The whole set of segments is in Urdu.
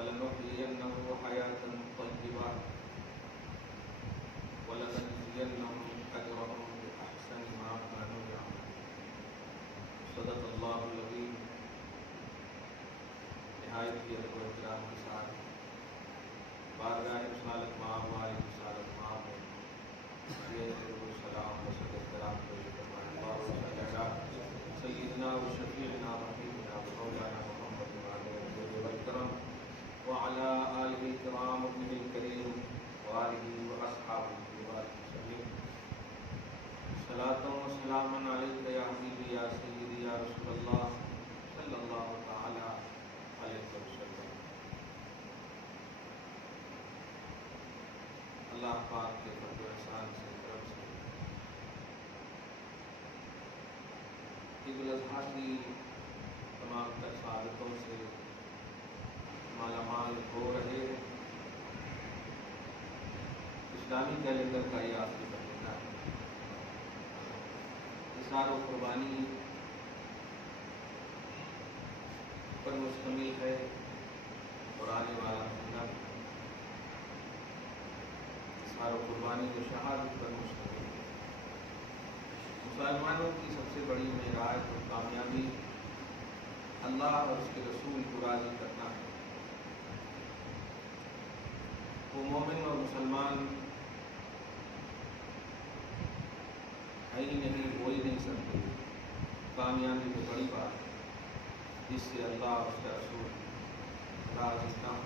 فلنحيينه حياة طيبة ولنجزينهم أجرهم بأحسن ما كانوا يعملون. صدق اللہ العظیم. نہایت ہی ادب و احترام کے ساتھ بارگاہ رسالت مآب والے رسالت مآب میں یہ سلام و صد احترام پیش فرمائے. اللہم صلی علی سیدنا و شفیعنا و حبیبنا و مولانا محمد وعلی وعلى آلہ الکرام ابنہ الکریم وآلہ واصحابہ وبارک وسلم. صلاۃ و سلام علیک یا حبیبی یا سیدی یا رسول اللہ صلی اللہ تعالی علیہ وسلم. اللہ پاک کے فضل و احسان سے کرم سے عید الاضحیٰ کی تمام تر سعادتوں سے مالا مال ہو رہے ہیں. اسلامی کیلنڈر کا یہ آخری مہینہ ہے. اثار و قربانی پر مشتمل ہے اور آنے والا مہینہ اثار و قربانی و شہادت پر مشتمل ہے. مسلمانوں کی سب سے بڑی معراج اور کامیابی اللہ اور اس کے رسول کو راضی کرنا ہے. وہ مومن اور مسلمان ہے ہی نہیں، ہو ہی نہیں سکتے. کامیابی تو بڑی بات ہے جس سے اللہ اور اس کا رسول راضی نہ ہو.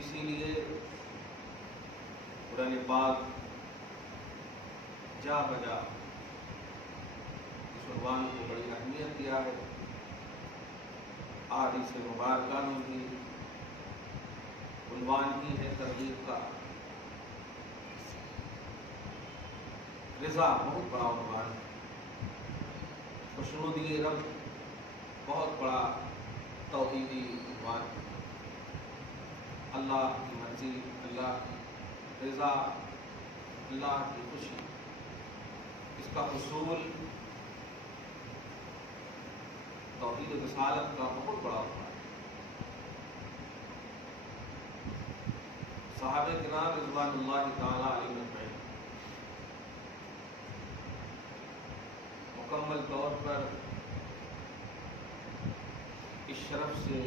اسی لیے قرآن پاک جا بجا اس عنوان کو بڑی اہمیت دیا ہے. آدھی سے مبارکہ میں بھی عنوان ہی ہے ترغیب کا. رضا بہت بڑا عنوان ہے. خوشنودی رب بہت بڑا توحیدی عنوان ہے. اللہ کی مرضی، اللہ کی رضا، اللہ کی خوشی، اس کا حصول توحید و رسالت کا بہت بڑا عنوان ہے. صحابہ کرام رضوان اللہ تعالی علیہم اجمعین مکمل طور پر اس شرف سے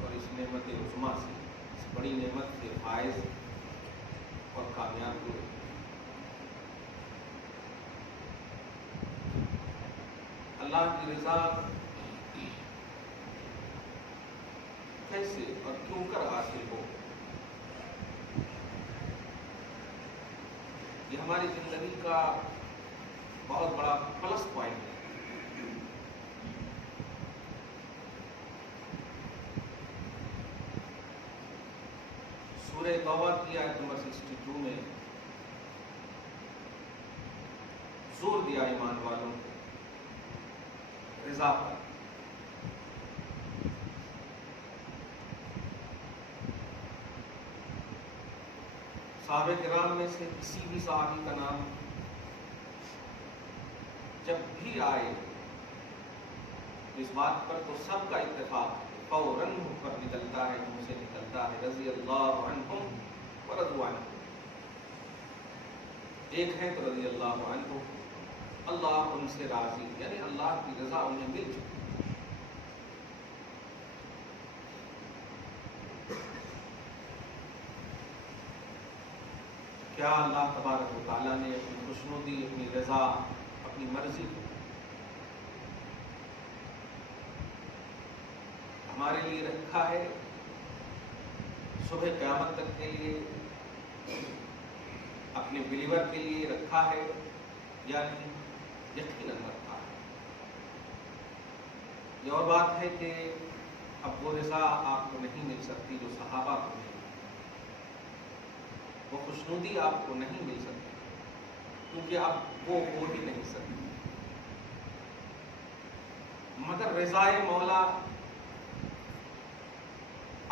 اور اس نعمت عظمیٰ سے، اس بڑی نعمت سے فائز اور کامیاب ہوئے. اللہ کی رضا کیسے اور کیوں کر حاصل ہو، یہ ہماری زندگی کا بہت بڑا پلس پوائنٹ ہے. سورہ توبہ کی آیت نمبر 62 میں زور دیا ایمان والوں کو رضا پر. صحابہ کرام میں سے کسی بھی صحابی کا نام جب بھی آئے اس بات پر تو سب کا اتفاق فوراً منہ پر نکلتا ہے، منہ سے نکلتا ہے رضی اللہ عنہم ورضوا عنہ. ایک ہے تو رضی اللہ عنہ، اللہ ان سے راضی، یعنی اللہ کی رضا انہیں مل چکی. کیا اللہ تبارک و تعالیٰ نے اپنی خوشنودی، اپنی رضا، اپنی مرضی کو ہمارے لیے رکھا ہے، صبح قیامت تک کے لیے اپنے بلیور کے لیے رکھا ہے، یعنی یقیناً رکھا ہے. یہ اور بات ہے کہ اب وہ رضا آپ کو نہیں مل سکتی جو صحابہ کو ملی، وہ خوشنودی آپ کو نہیں مل سکتی کیونکہ اب وہ ہو ہی نہیں سکتی. مگر رضائے مولا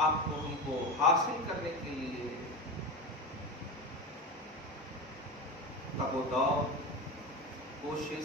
آپ کو ان کو حاصل کرنے کے لیے تگ و دو، کوشش،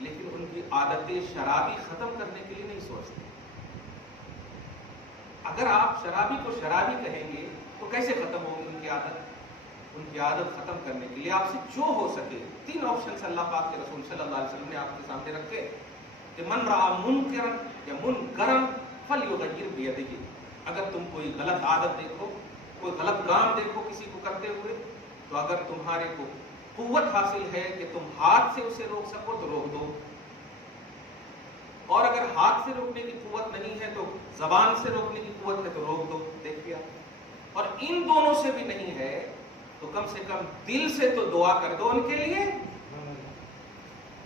لیکن ان کی عادتیں شرابی ختم کرنے کے لیے نہیں سوچتے. اگر آپ شرابی کو شرابی کہیں گے تو کیسے ختم ہوگی ان کی عادت؟ ان کی عادت ختم کرنے کے لیے آپ سے جو ہو سکے 3 آپشنز اللہ پاک کے رسول صلی اللہ علیہ وسلم نے آپ کے سامنے رکھے کہ من رأى منکرا یا منکرا فلیغیر بیدہ. اگر تم کوئی غلط عادت دیکھو، کوئی غلط کام دیکھو کسی کو کرتے ہوئے، تو اگر تمہارے کو قوت حاصل ہے کہ تم ہاتھ سے اسے روک سکو تو روک دو، اور اگر ہاتھ سے روکنے کی قوت نہیں ہے تو زبان سے روکنے کی قوت ہے تو روک دو. دیکھ لیا. اور ان دونوں سے بھی نہیں ہے تو کم سے کم دل سے تو دعا کر دو ان کے لیے.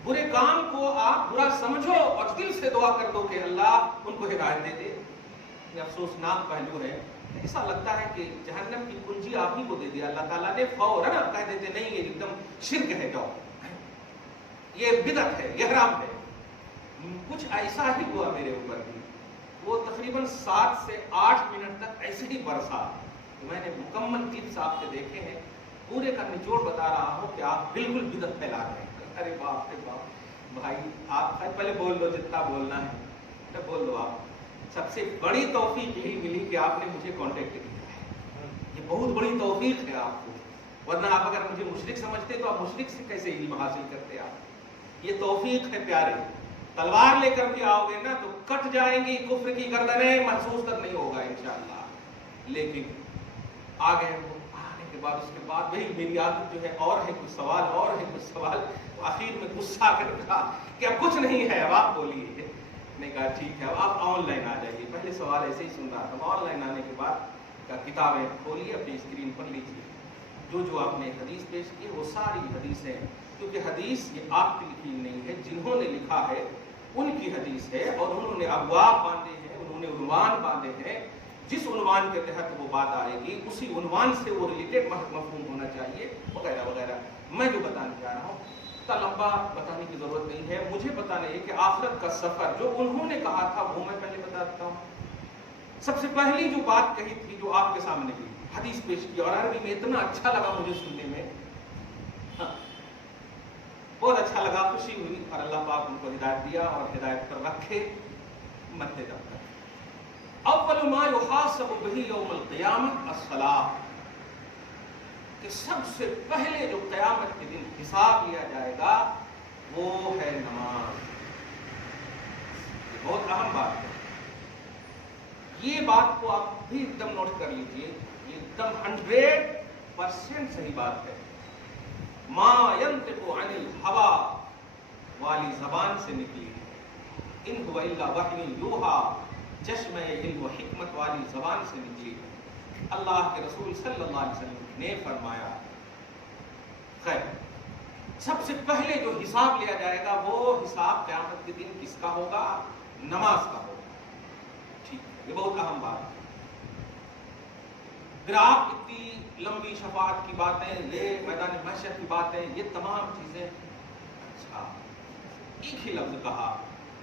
برے کام کو آپ برا سمجھو اور دل سے دعا کر دو کہ اللہ ان کو ہدایت دے دے. یہ افسوسناک پہلو ہے. ایسا لگتا ہے کہ جہنم کی کنجی آپ ہی کو دے دیا اللہ تعالیٰ نے، فوراً آپ کہہ دیتے نہیں یہ ایک دم شرک ہے، جاؤ یہ بدعت ہے، یہ حرام ہے. کچھ ایسا ہی ہوا میرے اوپر بھی. وہ تقریباً 7 سے 8 منٹ تک ایسے ہی برسا. میں نے مکمل کلپس آپ کے دیکھے ہیں، پورے کا نچوڑ بتا رہا ہوں کہ آپ بالکل بدعت پھیلا رہے ہیں. ارے باپ رے باپ بھائی، آپ پہلے بول دو جتنا بولنا ہے بول دو. آپ سب سے بڑی توفیق یہی ملی کہ آپ نے مجھے کانٹیکٹ کیا ہے. یہ بہت بڑی توفیق ہے آپ کو، ورنہ آپ اگر مجھے مشرک سمجھتے تو آپ مشرک سے کیسے علم حاصل کرتے. آپ یہ توفیق ہے پیارے. تلوار لے کر بھی آؤ گے نا تو کٹ جائیں گی کفر کی گردنیں، محسوس تک نہیں ہوگا انشاءاللہ. لیکن آگے آنے کے بعد اس کے بعد وہی میری عادت جو ہے، اور ہے کچھ سوال، اور ہے کچھ سوال. تو آخر میں غصہ کر کہا کہ اب کچھ نہیں ہے، اب آپ بولیے. نے کہا ٹھیک ہے اب آپ آن لائن آ جائیے. پہلے سوال ایسے ہی سن رہا تھا. آن لائن آنے کے بعد کتابیں کھولیے، اپنی اسکرین پر لیجیے. جو آپ نے حدیث پیش کی وہ ساری حدیثیں، کیونکہ حدیث یہ آپ کی لکھی نہیں ہے، جنہوں نے لکھا ہے ان کی حدیث ہے، اور انہوں نے ابواب باندھے ہیں، انہوں نے عنوان باندھے ہیں. جس عنوان کے تحت وہ بات آئے گی اسی عنوان سے وہ ریلیٹڈ مفہوم ہونا چاہیے، وغیرہ وغیرہ. میں جو بتانے جا رہا ہوں لمبا بتانے کی ضرورت نہیں ہے. مجھے بتانا ہے کہ آخرت کا سفر جو انہوں نے کہا تھا وہ میں پہلے بتا دیتا ہوں. سب سے پہلی جو بات کہی تھی جو آپ کے سامنے بھی حدیث پیش کی، اور عربی میں اتنا اچھا لگا مجھے سننے میں، بہت اچھا لگا، خوشی ہوئی. اور اللہ پاک ان کو ہدایت دیا اور ہدایت پر رکھے مرتے دم تک. اول ما یحاسب به یوم القیامۃ الصلاۃ، کہ سب سے پہلے جو قیامت کے دن حساب لیا جائے گا وہ ہے نماز. یہ بہت اہم بات ہے. یہ بات کو آپ بھی ایک دم نوٹ کر لیجئے، یہ ایک دم 100% صحیح بات ہے. ما ينطق عن الهوى والی زبان سے نکلی ہے، ان هو الا وحی یوحى چشمہ علم و حکمت والی زبان سے نکلی ہے. اللہ کے رسول صلی اللہ علیہ وسلم نے فرمایا. خیر، سب سے پہلے جو حساب لیا جائے گا وہ حساب قیامت کے دن کس کا ہوگا؟ نماز کا ہوگا. ٹھیک ہے، یہ بہت اہم بات ہے. پھر آپ اتنی لمبی شفاعت کی باتیں، یہ میدان محشر کی باتیں، یہ تمام چیزیں، اچھا ایک ہی لفظ کہا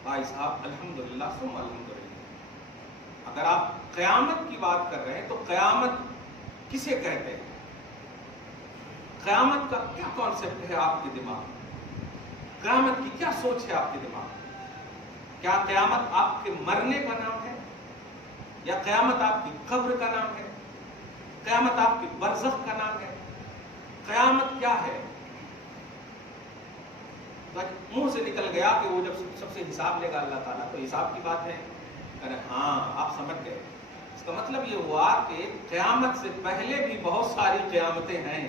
بھائی صاحب الحمدللہ ثم الحمدللہ. اگر آپ قیامت کی بات کر رہے ہیں تو قیامت کسے کہتے ہیں؟ قیامت کا کیا کانسیپٹ ہے آپ کے دماغ میں؟ قیامت کی کیا سوچ ہے آپ کے دماغ میں؟ کیا قیامت آپ کے مرنے کا نام ہے، یا قیامت آپ کی قبر کا نام ہے، قیامت آپ کی برزخ کا نام ہے؟ قیامت کیا ہے؟ منہ سے نکل گیا کہ وہ جب سب سے حساب لے گا اللہ تعالیٰ تو حساب کی بات ہے. ارے ہاں آپ سمجھ گئے. اس کا مطلب یہ ہوا کہ قیامت سے پہلے بھی بہت ساری قیامتیں ہیں.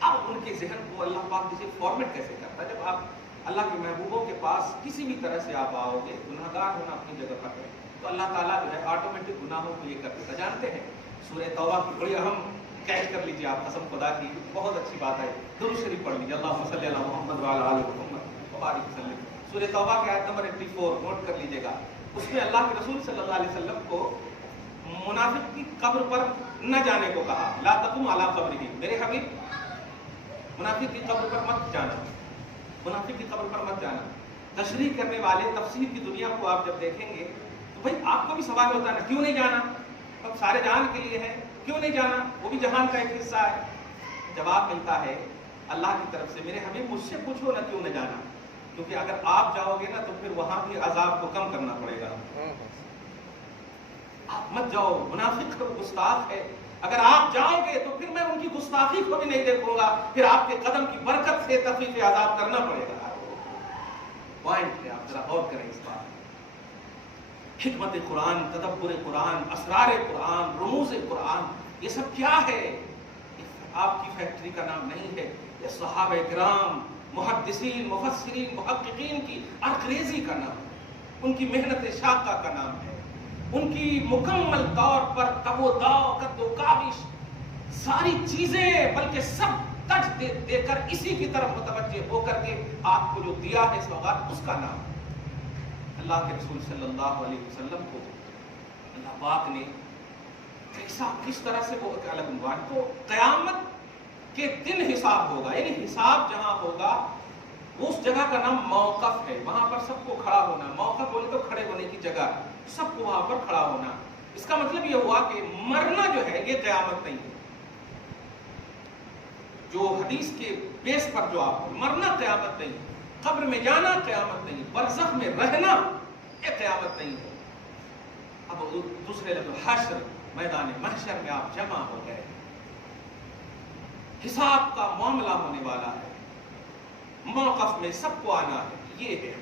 اب ان کے ذہن کو اللہ پاک جسے فارمیٹ کیسے کرتا ہے؟ جب آپ اللہ کے محبوبوں کے پاس کسی بھی طرح سے آپ آؤ گے، گناہ گار ہونا اپنی جگہ پر ہے، تو اللہ تعالیٰ جو ہے آٹومیٹک گناہوں کو یہ کر دیتا. جانتے ہیں سورہ توبہ کی بڑی اہم کیچ کر لیجیے آپ، قسم خدا کی بہت اچھی بات ہے. درود شریف پڑھ لیجیے، اللہم صلی علی محمد وعلی آل محمد وبارک وسلم. سورہ توبہ کی آیت نمبر 84 نوٹ کر لیجیے گا. اس میں اللہ کے رسول صلی اللہ علیہ وسلم کو منافق کی قبر پر نہ جانے کو کہا. لا تقم علی قبرہ، میرے حبیب منافق کی قبر پر مت جانا، منافق کی قبر پر مت جانا. تشریح کرنے والے تفسیر کی دنیا کو آپ جب دیکھیں گے تو بھائی آپ کو بھی سوال ہوتا ہے نا، کیوں نہیں جانا؟ اب سارے جہان کے لیے ہے، کیوں نہیں جانا؟ وہ بھی جہان کا ایک حصہ ہے. جواب ملتا ہے اللہ کی طرف سے، میرے حبیب مجھ سے پوچھو نہ کیوں نہ جانا، کیونکہ اگر آپ جاؤ گے نا تو پھر وہاں بھی عذاب کو کم کرنا پڑے گا. آپ مت جاؤ، منافق گستاخ ہے. اگر آپ جاؤ گے تو پھر میں ان کی گستاخی کو بھی نہیں دیکھوں گا، پھر آپ کے قدم کی برکت سے تخفیف عذاب کرنا پڑے گا. پوائنٹ ہے، آپ ذرا غور کریں اس بات. حکمت قرآن، تدبر قرآن، اسرار قرآن، رموز قرآن، یہ سب کیا ہے؟ آپ کی فیکٹری کا نام نہیں ہے، یہ صحابہ کرام، محدثین، مفسرین، محققین کی ارخریزی کا نام ہے، ان کی محنت شاقہ کا نام ہے، ان کی مکمل طور پر تب و داو، قد و کاوش، ساری چیزیں، بلکہ سب تج دے کر اسی کی طرف متوجہ ہو کر کے آپ کو جو دیا ہے سوغات، اس کا نام ہے. اللہ کے رسول صلی اللہ علیہ وسلم کو اللہ پاک نے کس طرح سے وہ الگ عنوان. تو قیامت کے دن حساب ہوگا، یعنی حساب جہاں ہوگا اس جگہ کا نام موقف ہے. وہاں پر سب کو کھڑا ہونا، موقف بولے تو کھڑے ہونے کی جگہ، سب کو وہاں پر کھڑا ہونا. اس کا مطلب یہ ہوا کہ مرنا جو ہے یہ قیامت نہیں ہے. جو حدیث کے بیس پر جو آپ کو مرنا قیامت نہیں، قبر میں جانا قیامت نہیں، برزخ میں رہنا یہ قیامت نہیں ہے. اب دوسرے لفظ حشر، میدان محشر میں آپ جمع ہو گئے، حساب کا معاملہ ہونے والا ہے، موقف میں سب کو آنا ہے. یہ ہے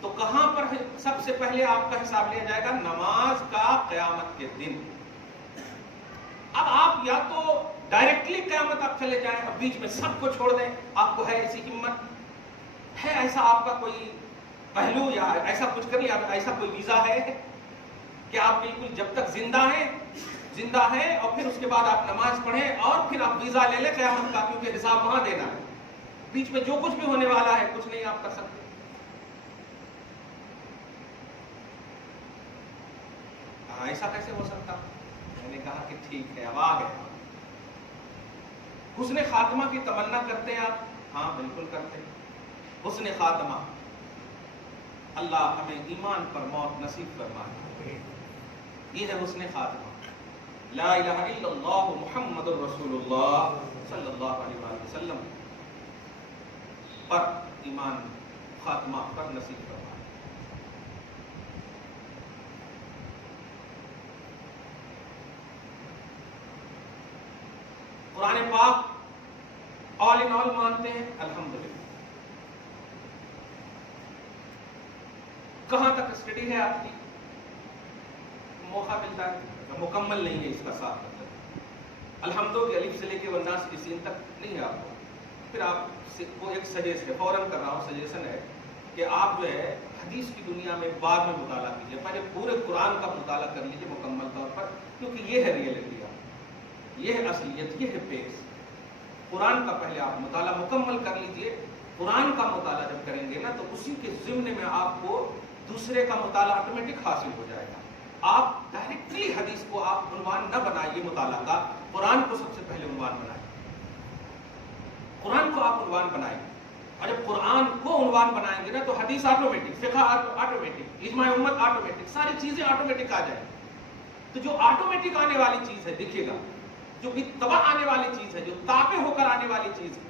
تو کہاں پر سب سے پہلے آپ کا حساب لیا جائے گا؟ نماز کا قیامت کے دن. اب آپ یا تو ڈائریکٹلی قیامت آپ چلے جائیں، اب بیچ میں سب کو چھوڑ دیں، آپ کو ہے ایسی ہمت ہے، ایسا آپ کا کوئی پہلو یا ایسا کچھ کر لیا، ایسا کوئی ویزا ہے کہ آپ بالکل جب تک زندہ ہیں اور پھر اس کے بعد آپ نماز پڑھیں اور پھر آپ ویزا لے لیں قیامت کا، کیونکہ حساب وہاں دینا ہے. بیچ میں جو کچھ بھی ہونے والا ہے کچھ نہیں آپ کر سکتے. ایسا کیسے ہو سکتا؟ میں نے کہا کہ ٹھیک ہے، اب آ گئے. حسن خاتمہ کی تمنا کرتے ہیں آپ؟ ہاں بالکل کرتے ہیں. حسن خاتمہ، اللہ ہمیں ایمان پر موت نصیب فرمائے. یہ ہے حسن خاتمہ. لا الہ الا اللہ محمد الرسول اللہ صلی اللہ علیہ وسلم پر ایمان خاتمہ پر نصیب فرمائے. قرآن پاک آل ان آل مانتے ہیں؟ الحمدللہ. کہاں تک اسٹڈی ہے آپ کی؟ موقع ملتا ہے، مکمل نہیں ہے اس کا صاف مطلب. الحمدو کے الف سے لے کے والناس کی سین تک نہیں ہے آپ کو. پھر آپ کو ایک سجیشن ہے، فوراً کر رہا ہوں، سجیشن ہے کہ آپ جو ہے حدیث کی دنیا میں بعد میں مطالعہ کیجیے، پہلے پورے قرآن کا مطالعہ کر لیجیے مکمل طور پر، کیونکہ یہ ہے ریئلٹی، یہ ہے اصلیت، یہ ہے پیس. قرآن کا پہلے آپ مطالعہ مکمل کر لیجئے. قرآن کا مطالعہ جب کریں گے نا تو اسی کے ضمن میں آپ کو دوسرے کا مطالعہ آٹومیٹک حاصل ہو جائے گا. آپ ڈائریکٹلی حدیث کو آپ عنوان نہ بنائیے مطالعہ کا، قرآن کو سب سے پہلے عنوان بنائیے. قرآن کو آپ عنوان بنائیں، اور جب قرآن کو عنوان بنائیں گے نا تو حدیث آٹومیٹک، فقہ آٹومیٹک، اجماع امت آٹومیٹک، ساری چیزیں آٹومیٹک آ جائیں. تو جو آٹومیٹک آنے والی چیز ہے، دیکھیے گا جو بالطبع آنے والی چیز ہے، جو تابع ہو کر آنے والی چیز ہے،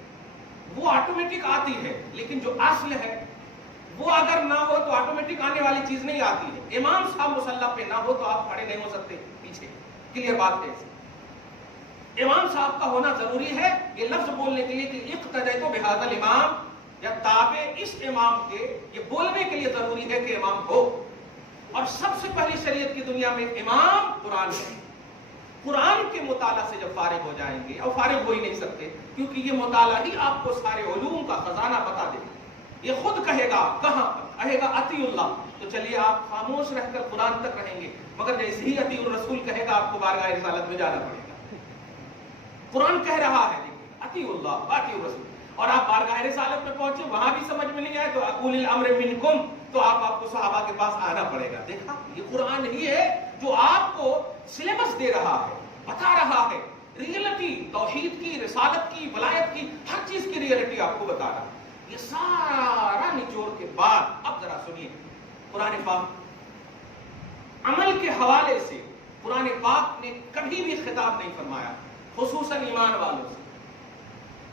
وہ آٹومیٹک آتی ہے. لیکن جو اصل ہے وہ اگر نہ ہو تو آٹومیٹک آنے والی چیز نہیں آتی ہے. امام صاحب مصلی پہ نہ ہو تو آپ کھڑے نہیں ہو سکتے پیچھے. کلیئر بات ہے. امام صاحب کا ہونا ضروری ہے یہ لفظ بولنے کے لیے کہ اقتدیت بہذا الامام، یا تابع اس امام کے، یہ بولنے کے لیے ضروری ہے کہ امام ہو. اور سب سے پہلی شریعت کی دنیا میں امام قرآن ہے. قرآن کے مطالعہ سے جب فارغ ہو جائیں گے، اور فارغ ہو ہی نہیں سکتے کیونکہ یہ مطالعہ ہی آپ کو سارے علوم کا خزانہ بتا دے گا. یہ خود کہے گا، کہاں کہے گا؟ اطیع اللہ. تو چلیے آپ خاموش رہ کر قرآن تک رہیں گے، مگر جیسے ہی اطیع الرسول کہے گا آپ کو بارگاہ رسالت میں جانا پڑے گا. قرآن کہہ رہا ہے اطیع اللہ اطیع الرسول، اور آپ بارگاہ رسالت میں پہنچے، وہاں بھی سمجھ میں نہیں آئے تو اولی الامر منکم، تو آپ کو صحابہ کے پاس آنا پڑے گا. دیکھا، یہ قرآن ہی ہے جو آپ کو سلیبس دے رہا ہے، بتا رہا ہے ریئلٹی، توحید کی، رسالت کی، ولایت کی، ہر چیز کی ریئلٹی آپ کو بتا رہا ہے. یہ سارا نچوڑ کے بعد اب ذرا سنیے قرآن پاک عمل کے حوالے سے قرآن پاک نے کبھی بھی خطاب نہیں فرمایا، خصوصاً ایمان والوں سے.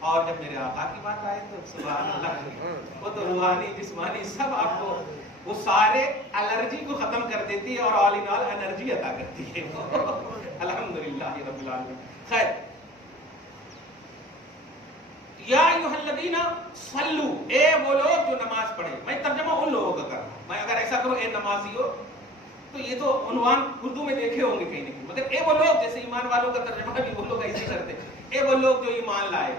اور جب میرے آقا کی بات آئے تو سبحان اللہ، وہ تو روحانی جسمانی سب آپ کو وہ سارے الرجی کو ختم کر دیتی ہے اور آل ان آل انرجی عطا کرتی ہے الحمدللہ رب العالمین۔ خیر، یا ایھا الذین صلو، اے وہ لوگ جو نماز پڑھے، میں ترجمہ ان لوگوں کا کر رہا ہوں، میں اگر ایسا کروں اے نمازیو تو یہ تو عنوان اردو میں دیکھے ہوں گے کہیں نہ کہیں، مگر اے وہ لوگ، جیسے ایمان والوں کا ترجمہ بھی وہ لوگ ایسے کرتے ہیں، اے وہ لوگ جو ایمان لائے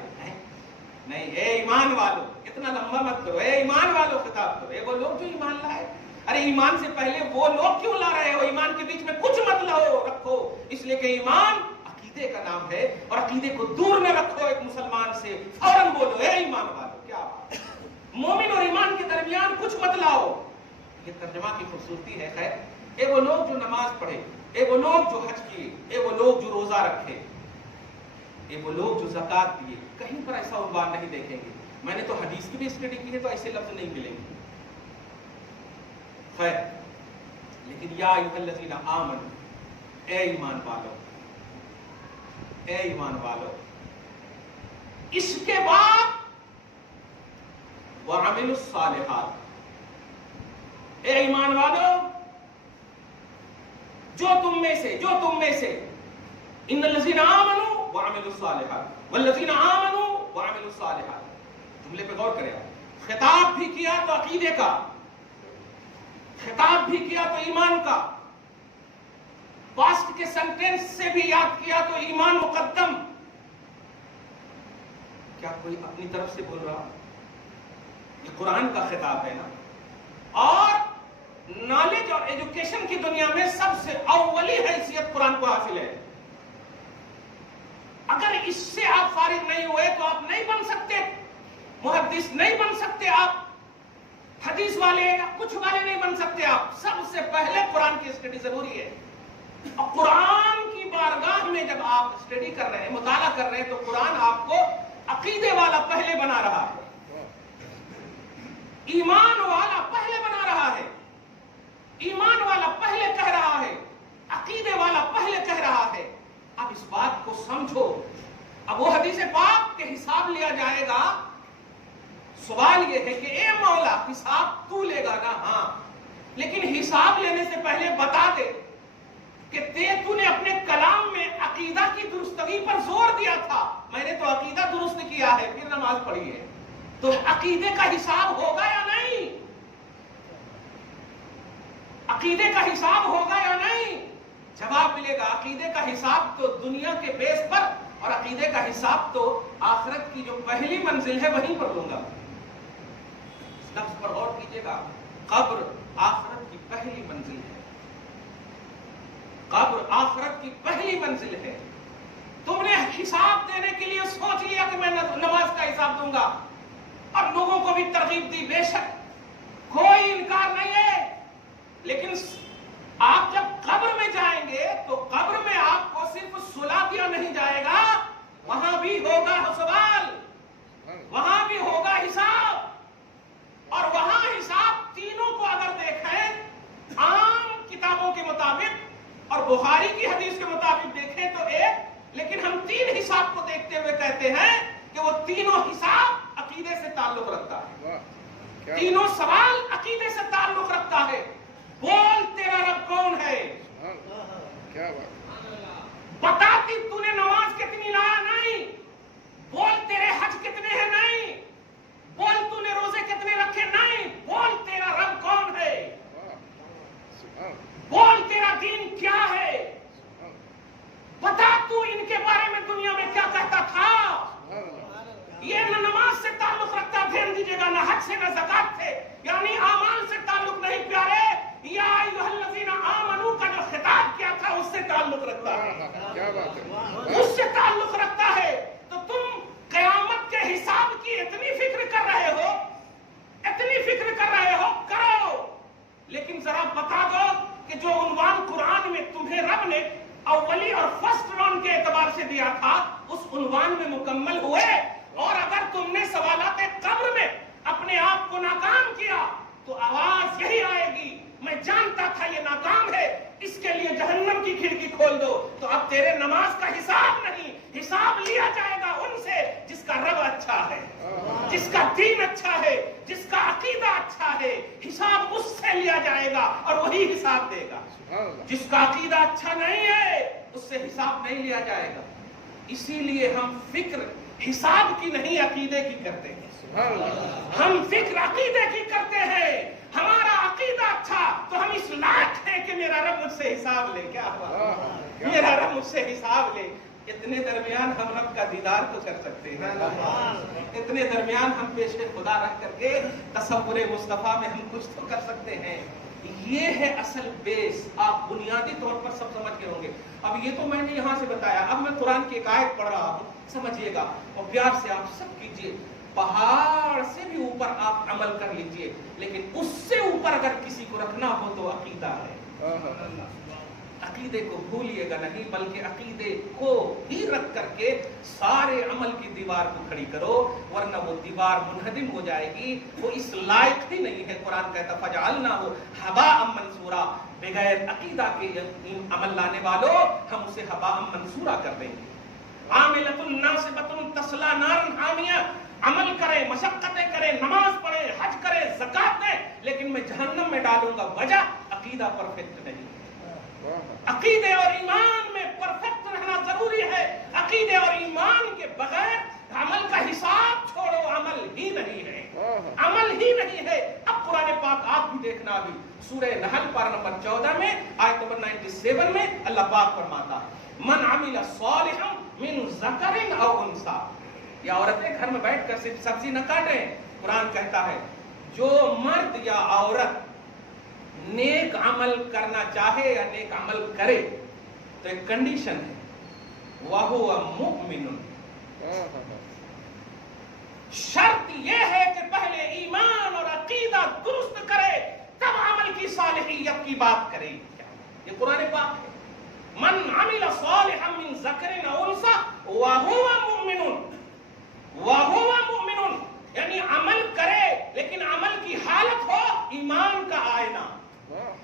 نہیں، اے ایمان والو، اتنا لمبا مت کرو، اے ایمان والو خطاب کرو، اے وہ لوگ جو ایمان لائے۔ ارے ایمان سے پہلے وہ لوگ کیوں لا رہے ہو؟ ایمان کے بیچ میں کچھ مت لاؤ رکھو، اس لیے کہ ایمان عقیدے کا نام ہے، اور عقیدے کو دور نہ رکھو ایک مسلمان سے، فوراً بولو اے ایمان والو۔ کیا بات، مومن اور ایمان کے درمیان کچھ مت لاؤ، یہ ترجمہ کی خوبصورتی ہے۔ خیر، اے وہ لوگ جو نماز پڑھے، اے وہ لوگ جو حج کیے، اے وہ لوگ جو روزہ رکھے، اے وہ لوگ جو زکوٰۃ دیے، کہیں پر ایسا عنوان نہیں دیکھیں گے۔ میں نے تو حدیث کی بھی اسٹڈی کی ہے تو ایسے لفظ نہیں ملیں گے۔ خیر، لیکن یا ایھا الذین آمنوا، اے ایمان والو، اے ایمان والو، اس کے بعد وعملوا الصالحات، اے ایمان والو، جو تم میں سے ان الذین آمنوا وعملوا الصالحات والذین آمنوا وعملوا الصالحات، جملے پہ غور کریں، خطاب بھی کیا تو عقیدے کا، خطاب بھی کیا تو ایمان کا، پاسٹ کے سینٹینس سے بھی یاد کیا تو ایمان مقدم۔ کیا کوئی اپنی طرف سے بول رہا؟ یہ قرآن کا خطاب ہے نا، اور نالج اور ایجوکیشن کی دنیا میں سب سے اولی حیثیت قرآن کو حاصل ہے۔ اگر اس سے آپ فارغ نہیں ہوئے تو آپ نہیں بن سکتے محدث، نہیں بن سکتے آپ حدیث والے یا کچھ والے نہیں بن سکتے آپ۔ سب سے پہلے قرآن کی اسٹڈی ضروری ہے، اور قرآن کی بارگاہ میں جب آپ اسٹڈی کر رہے ہیں، مطالعہ کر رہے ہیں، تو قرآن آپ کو عقیدے والا پہلے بنا رہا ہے، ایمان والا پہلے بنا رہا ہے، ایمان والا پہلے کہہ رہا ہے، عقیدے والا پہلے کہہ رہا ہے۔ اب اس بات کو سمجھو، اب وہ حدیث پاک کے حساب لیا جائے گا، سوال یہ ہے کہ اے مولا حساب تو لے گا نا؟ ہاں، لیکن حساب لینے سے پہلے بتا دے کہ تو نے اپنے کلام میں عقیدہ کی درستگی پر زور دیا تھا، میں نے تو عقیدہ درست کیا ہے پھر نماز پڑھی ہے، تو عقیدے کا حساب ہوگا یا نہیں؟ عقیدے کا حساب ہوگا یا نہیں؟ جواب ملے گا عقیدے کا حساب تو دنیا کے بیس پر، اور عقیدے کا حساب تو آخرت کی جو پہلی منزل ہے وہیں پر لوں گا۔ اس لفظ پر غور کیجئے گا، قبر آخرت کی پہلی منزل ہے، قبر آخرت کی پہلی منزل ہے۔ تم نے حساب دینے کے لیے سوچ لیا کہ میں نماز کا حساب دوں گا، اور لوگوں کو بھی ترغیب دی، بے شک کوئی انکار نہیں ہے، لیکن آپ جب قبر میں جائیں گے تو قبر میں آپ کو صرف سلا دیا نہیں جائے گا، وہاں بھی ہوگا سوال، وہاں بھی ہوگا حساب، اور وہاں حساب تینوں کو اگر دیکھیں عام کتابوں کے مطابق اور بخاری کی حدیث کے مطابق دیکھیں تو ایک، لیکن ہم تین حساب کو دیکھتے ہوئے کہتے ہیں کہ وہ تینوں حساب عقیدے سے تعلق رکھتا ہے، تینوں سوال عقیدے سے تعلق رکھتا ہے۔ بول تیرا رب کون ہے؟ کیا بات، بتا تو نے نماز کتنی لایا؟ نہیں۔ بول تیرے حج کتنے ہیں؟ نہیں۔ بول تو نے روزے کتنے رکھے؟ نہیں۔ بول تیرا رب کون ہے؟ بول تیرا دین کیا ہے؟ بتا تو ان کے بارے میں دنیا میں کیا کہتا تھا؟ یہ نہ نماز سے تعلق رکھتا، دھیان دیجیے گا، نہ حج سے نہ زکات سے، یعنی اعمال سے تعلق نہیں پیارے، یا ایھا الذین آمنوا کا جو خطاب کیا تھا اس سے تعلق رکھتا ہے، کیا بات ہے، اس سے تعلق رکھتا ہے۔ تو تم قیامت کے حساب کی اتنی فکر کر رہے ہو، اتنی فکر کر رہے ہو، کرو، لیکن ذرا بتا دو کہ جو عنوان قرآن میں تمہیں رب نے اولی اور فرسٹ ران کے اعتبار سے دیا تھا اس عنوان میں مکمل ہوئے؟ اور اگر تم نے سوالات قبر میں اپنے آپ کو ناکام کیا تو آواز یہی آئے گی، میں جانتا تھا یہ ناکام ہے، اس کے لیے جہنم کی کھڑکی کھول دو۔ تو اب تیرے نماز کا حساب نہیں، حساب دین اچھا ہے، جس کا عقیدہ اچھا ہے، حساب اس سے لیا جائے گا اور وہی حساب دے گا. جس کا عقیدہ اچھا نہیں ہے اس سے حساب نہیں لیا جائے گا. اسی لیے ہم فکر حساب کی نہیں عقیدے کی کرتے ہیں. ہم فکر عقیدے کی کرتے ہیں. ہمارا عقیدہ اچھا تو ہم اس لائق ہیں کہ میرا رب مجھ سے حساب لے. کیا ہوا؟ میرا رب مجھ سے حساب لے. اتنے درمیان ہم رب کا دیدار تو کر سکتے ہیں. اتنے درمیان ہم پیش خدا رکھ کر کے تصور مصطفیٰ میں ہم کچھ تو کر سکتے ہیں. یہ ہے اصل بیس. آپ بنیادی طور پر سب سمجھ گئے ہوں گے. اب یہ تو میں نے یہاں سے بتایا. اب میں قرآن کی ایک آیت پڑھ رہا ہوں, سمجھیے گا اور پیار سے آپ سب کیجئے. پہاڑ سے بھی اوپر آپ عمل کر لیجئے, لیکن اس سے اوپر اگر کسی کو رکھنا ہو تو عقیدہ ہے. عقیدے کو بھولیے گا نہیں, بلکہ عقیدے کو ہی رکھ کر کے سارے عمل کی دیوار کو کھڑی کرو, ورنہ وہ دیوار منہدم ہو جائے گی. وہ اس لائق ہی نہیں ہے. قرآن کہتا فجعلناہ ھباء منثورا, بغیر عقیدہ کے عمل لانے والوں ہم اسے ھباء منثورا کر دیں گے. عاملۃ ناصبۃ تصلی نارا حامیہ, عمل کرے, مشقتیں کرے, نماز پڑھے, حج کرے, زکات دے, لیکن میں جہنم میں ڈالوں گا. وجہ عقیدہ پرفیکٹ نہیں. عقیدے اور ایمان میں پرفیکٹ رہنا ضروری ہے. عقیدے اور ایمان کے بغیر عمل کا حساب چھوڑو, عمل ہی نہیں ہے. عمل ہی نہیں ہے. اب قرآن پاک آپ بھی دیکھنا, ابھی سورہ نحل پارہ نمبر 14 میں آیت نمبر 97 میں اللہ پاک فرماتا ہے من عمل صالحا من ذکر او انثی. یا عورتیں گھر میں بیٹھ کر صرف سبزی نہ کاٹیں. قرآن کہتا ہے جو مرد یا عورت نیک عمل کرنا چاہے یا نیک عمل کرے تو ایک کنڈیشن ہے, وَهُوَ مُؤْمِنٌ. شرط یہ ہے کہ پہلے ایمان اور عقیدہ درست کرے, تب عمل کی صالحیت کی بات کرے. یہ قرآن پاک ہے. من عمل صالحا من ذکر او انثی وَهُوَ مُؤْمِنٌ. وَهُوَ مُؤْمِنٌ یعنی عمل کرے لیکن عمل کی حالت ہو ایمان کا آئینہ,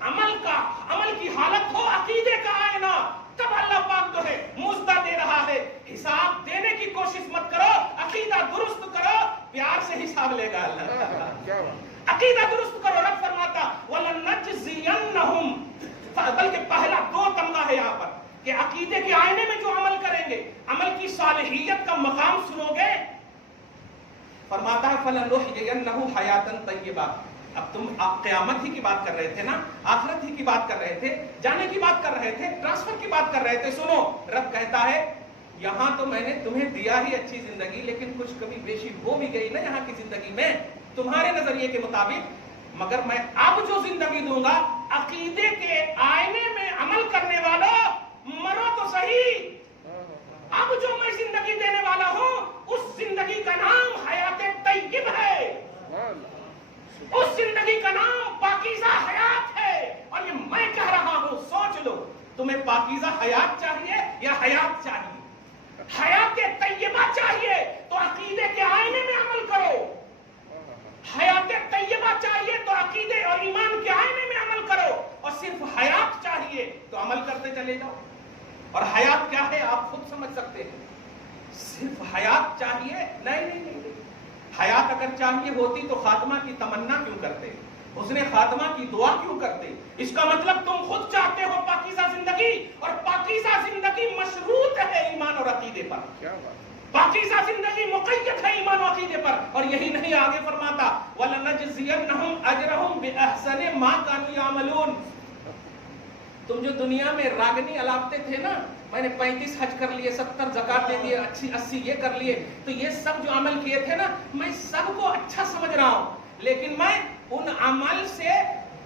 عمل کی حالت ہو عقیدے کا آئینہ. تب اللہ پاک جو ہے مزدہ دے رہا ہے. حساب دینے کی کوشش مت کرو, عقیدہ درست کرو, پیار سے حساب لے گا اللہ. عقیدہ درست کرو. رب فرماتا وَلَنَجْزِيَنَّهُمْ, بلکہ پہلا 2 تمغہ ہے یہاں پر کہ عقیدے کے آئینے میں جو عمل کریں گے, عمل کی صالحیت کا مقام سنو گے. فرماتا ہے فَلَنُحْيِيَنَّهُ حَيَاةً طَيِّبَةً. اب تم قیامت ہی کی بات کر رہے تھے نا, آخرت ہی کی بات کر رہے تھے, جانے کی بات کر رہے تھے, ٹرانسفر کی بات کر رہے تھے. سنو, رب کہتا ہے یہاں تو میں نے تمہیں دیا ہی اچھی زندگی, لیکن کچھ کمی بیشی ہو بھی گئی نا یہاں کی زندگی میں تمہارے نظریے کے مطابق, مگر میں اب جو زندگی دوں گا عقیدے کے آئینے میں عمل کرنے والوں مرو تو صحیح. اب جو میں زندگی دینے والا ہوں اس زندگی کا نام حیات طیب ہے. اس زندگی کا نام پاکیزہ حیات ہے. اور یہ میں کہہ رہا ہوں, سوچ لو, تمہیں پاکیزہ حیات چاہیے یا حیات چاہیے؟ حیات طیبہ چاہیے تو عقیدے کے آئینے میں عمل کرو. حیات طیبہ چاہیے تو عقیدے اور ایمان کے آئینے میں عمل کرو. اور صرف حیات چاہیے تو عمل کرتے چلے جاؤ. اور حیات کیا ہے آپ خود سمجھ سکتے ہیں. صرف حیات چاہیے, نہیں. حیات اگر چاہیے ہوتی تو خاتمہ کی تمنا کیوں کرتے, حسن خاتمہ کی دعا کیوں کرتے؟ اس کا مطلب تم خود چاہتے ہو پاکیزہ زندگی, اور پاکیزہ زندگی مشروط ہے ایمان اور عقیدے پر. پاکیزہ زندگی مقید ہے ایمان و عقیدے پر. اور یہی نہیں, آگے فرماتا وَلَنَجْزِيَنَّهُمْ أَجْرَهُمْ بِأَحْسَنِ مَا كَانُوا يَعْمَلُونَ. تم جو دنیا میں راگنی الاپتے تھے نا, میں نے 35 حج کر لیے, 70 زکات دے دیے, 80 یہ کر لیے, تو یہ سب جو عمل کیے تھے نا میں سب کو اچھا سمجھ رہا ہوں, لیکن میں ان عمل سے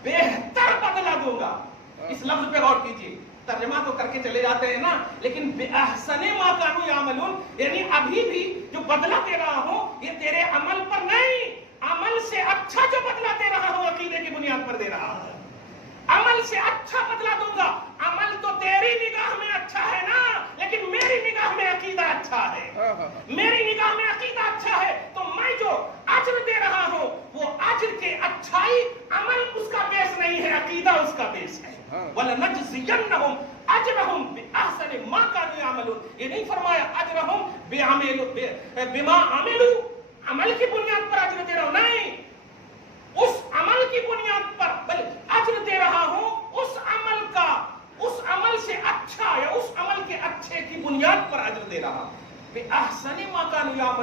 بہتر بدلہ دوں گا. اس لفظ پہ غور کیجیے, ترجمہ تو کر کے چلے جاتے ہیں نا, لیکن بِأَحْسَنِ مَا كَانُوا يَعْمَلُونَ یعنی ابھی بھی جو بدلہ دے رہا ہوں یہ تیرے عمل پر نہیں, عمل سے اچھا جو بدلہ دے رہا ہوں عقیدے کی بنیاد پر دے رہا ہوں. عمل سے اچھا بدلہ دوں گا. عمل تو تیری نگاہ میں اچھا ہے نا, لیکن میری نگاہ میں عقیدہ اچھا ہے. میری نگاہ میں عقیدہ اچھا ہے تو میں جو اجر دے رہا ہوں وہ اجر کے اچھائی عمل اس کا بیس نہیں ہے, عقیدہ اس کا بیس ہے. وَلَنَجْزِيَنَّهُمْ أَجْرَهُمْ بِأَحْسَنِ مَا كَانُوا يَعْمَلُونَ. یہ نہیں فرمایا أَجْرَهُمْ بِمَا عَمِلُوا, عمل کی بنیاد پر اجر